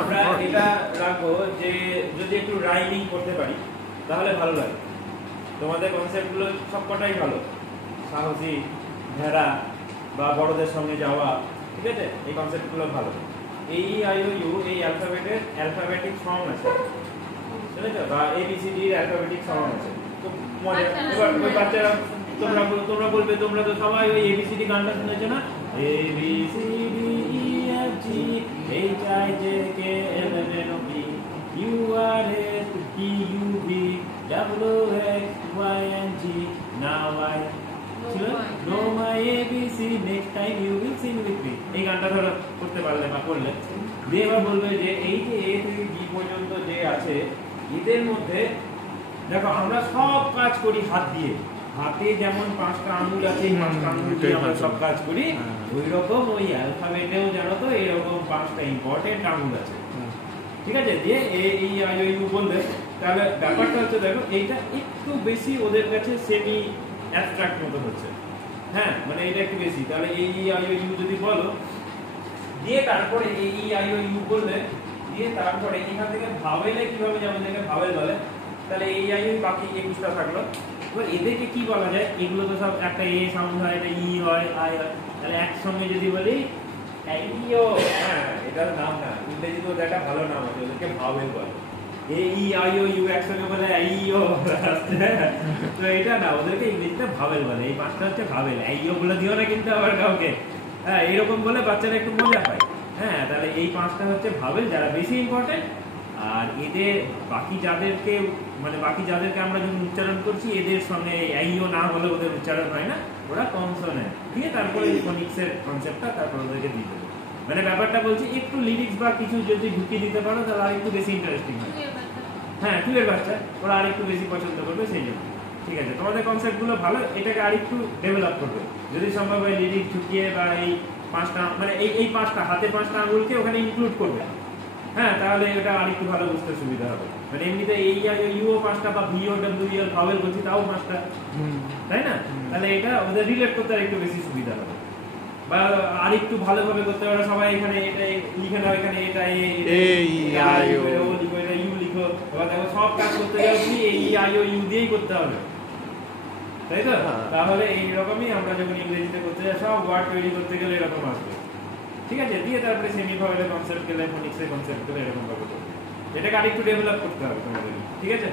আমরা এটা রাখবো যে যদি একটু রাইমিং করতে পারি তাহলে ভালো লাগে। তোমাদের কনসেপ্টগুলো সবকটাই ভালো, সাহসী, ভেড়া বা বড়দের সঙ্গে যাওয়া, ঠিক আছে, এই কনসেপ্টগুলো ভালো। এই আইওইউ এই অ্যালফাবেটিক ফর্ম আছে, বুঝেছ, বা এবিসিডি এর অ্যালফাবেটিক ফর্ম আছে। তো মজা, এবার ওই বাচ্চারা তোমরা বলবে তোমরা তো সবাই ওই এবিসিডি গানটা শুনেছো না, A B C D E F G H I J K L M N O P U R S T U V W X Y and Z. Now I ছিল know my ABC next time you will sing with me. এই গানটা ধরো করতে পারলে বা করলে দিয়ে এবার বলবে যে এই যে এ থেকে জি পর্যন্ত যে আছে এদের মধ্যে দেখো আমরা সব কাজ করি হাত দিয়ে, হাতে যেমন 5টা আঙুল আছে এই 5টা আঙুল দিয়ে আমরা সব কাজ করি, ওই রকম ওই অ্যালফাবেটেও জানো তো এরকম 5টা ইম্পর্টেন্ট আঙুল আছে, ঠিক আছে। দিয়ে এই আই ও ইউ বলবে, তাহলে ব্যাপারটা হচ্ছে দেখো এইটা একটু বেশি ওদের কাছে সেমি অ্যাবস্ট্রাক্ট মতো হচ্ছে, হ্যাঁ, মানে এটা একটু বেশি। তাহলে এই আই ও ইউ যদি বলো, দিয়ে তারপরে এই আই ও ইউ বললে, দিয়ে তারপরে এখান থেকে ভাওয়েলে কিভাবে যাবে, যেটাকে ভাওয়েল বলে, তাহলে এই আই ও বাকি 21টা থাকলো। এবার এদেরকে কি বলা যায়, এগুলো তো সব একটা এ সাউন্ড হয়, একটা ই হয়, আই হয়, তাহলে একসঙ্গে যদি বলি আইও, হ্যাঁ এটার নাম না, ইংরেজিতে ওদের একটা ভালো নাম আছে, ওদেরকে ভাওয়েল বলে। এ ই আই ও ইউ একসঙ্গে বলে আইও, তো এটা না, ওদেরকে ইংরেজিতে ভাওয়েল বলে। এই 5টা হচ্ছে ভাওয়েল, আইও বলে দিও না কিন্তু আবার কাউকে, হ্যাঁ এরকম বলে বাচ্চারা একটু মজা পায়। হ্যাঁ, তাহলে এই 5টা হচ্ছে ভাওয়েল যারা বেশি ইম্পর্টেন্ট। আর এদের বাকি যাদেরকে মানে বাকি যাদেরকে আমরা যখন উচ্চারণ করছি এদের সঙ্গে আইও না হলে ওদের উচ্চারণ হয় না, ওরা কনসোনেন্ট দিয়ে তারপরে ফনিক্সের কনসেপ্টটা তারপর ওদেরকে দিয়ে দেবে। মানে ব্যাপারটা বলছি একটু লিরিক্স বা কিছু যদি ঢুকিয়ে দিতে পারো তাহলে আর একটু বেশি ইন্টারেস্টিং হয়। হ্যাঁ, টুয়ের বাচ্চা ওরা আর একটু বেশি পছন্দ করবে সেই জন্য। ঠিক আছে, তোমাদের কনসেপ্টগুলো ভালো, এটাকে আর একটু ডেভেলপ করবে যদি সম্ভব হয়, লিরিক্স ঢুকিয়ে বা এই 5টা মানে এই 5টা হাতে 5টা আঙুলকে ওখানে ইনক্লুড করবে। হ্যাঁ, তাহলে এটা আরেকটু ভালো বুঝতে সুবিধা হবে। মানে এমনিতে এই ইউও 5টা বা ভিও ডব্লিউ ভাওয়েল বলছি তাও 5টা, তাই না? তাহলে এটা ওদের রিলেট করতে আরেকটু বেশি সুবিধা হবে, বা আরেকটু ভালোভাবে করতে পারো। সবাই এখানে এটা লিখে নাও, এখানে এটা এ ই আই ও লিখো, এটা ইউ লিখো, এবার দেখো সব কাজ করতে গেলে তুমি এই আই ও ইউ দিয়েই করতে হবে, তাই তো? তাহলে এইরকমই আমরা যখন ইংরেজিতে করতে যাই সব ওয়ার্ড তৈরি করতে গেলে এরকম আসবে, ঠিক আছে। দিয়ে তারপরে সেমি ভাওয়েলের কনসেপ্ট গেলে, ফনিক্সের কনসেপ্ট গেলে এরকম ভাবে করবে। এটাকে আরেকটু ডেভেলপ করতে হবে তোমাদের, ঠিক আছে।